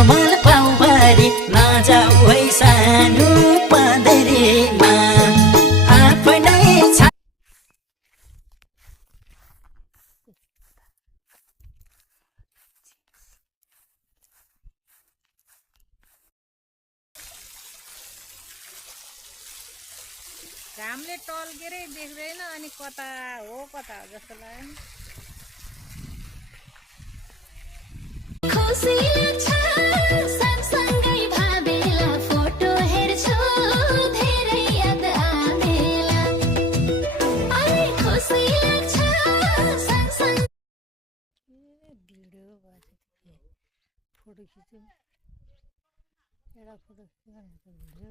कोमल पाउभरि नजाऊ है सानो पँधेरीमा आफ्नै घामले टल्केरै देख्दैन अनि कता हो जस्तो लाग्यो। खुसी लाग्छ सँगसँगै भाबेला फोटो हेर्छु धेरै याद आमेला अनि खुसी लाग्छ सँगसँगै भिडियो फोटो खिच्यो एउटा फोटो खिच्यो भिडियो